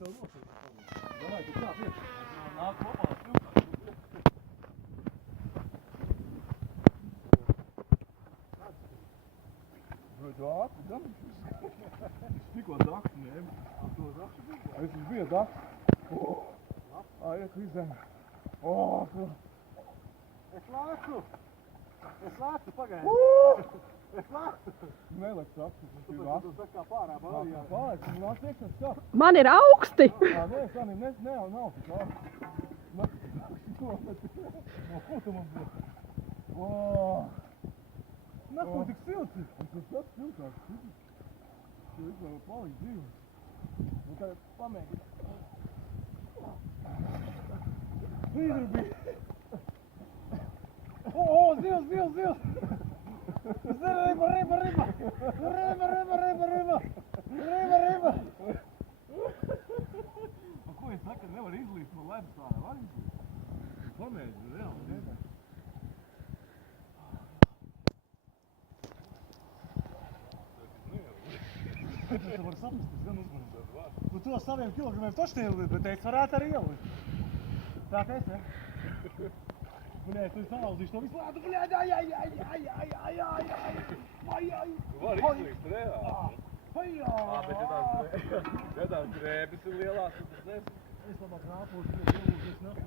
tev nosaka. Davai, tu kā priekš. Nāk kopā, cilkā. Vai tu ātri dabīši? Tikko dakšu ņēma. To dakšu bija? Es biju daks. Iet izdēm. Tu. Es lācu, pagaidi. Es lācu. Nelaiks apsis. Tu tā kā pārā baudījā. Pārēc, tu nāc iekšā skāt. Man ir augsti! Nē, Sanim, nav tik augsti. Ko tu man būs? Neko tik silti. Tas tāds siltāks. Tu vispār palīgi dzīvos. Un tagad pamēģi. Līderi bija. Zils! Riba! Ko es saku, nevar izlīst no ledus ārā? Var izlīst? Pamēģi, reāli. Tu var saprast, tas gan uzmanības. Tu to saviem kilogramiem taču neielīd, bet es varētu arī ielīd. Tā ka es, ja? Bļēj, tu salauzīšu to visu lētu, bļēj, ai. Var izlīst reāli. Bet ja tās grēbis ir lielās, tad tas nesit. Es labāk rāpos, jo ielūdzu, es nāku.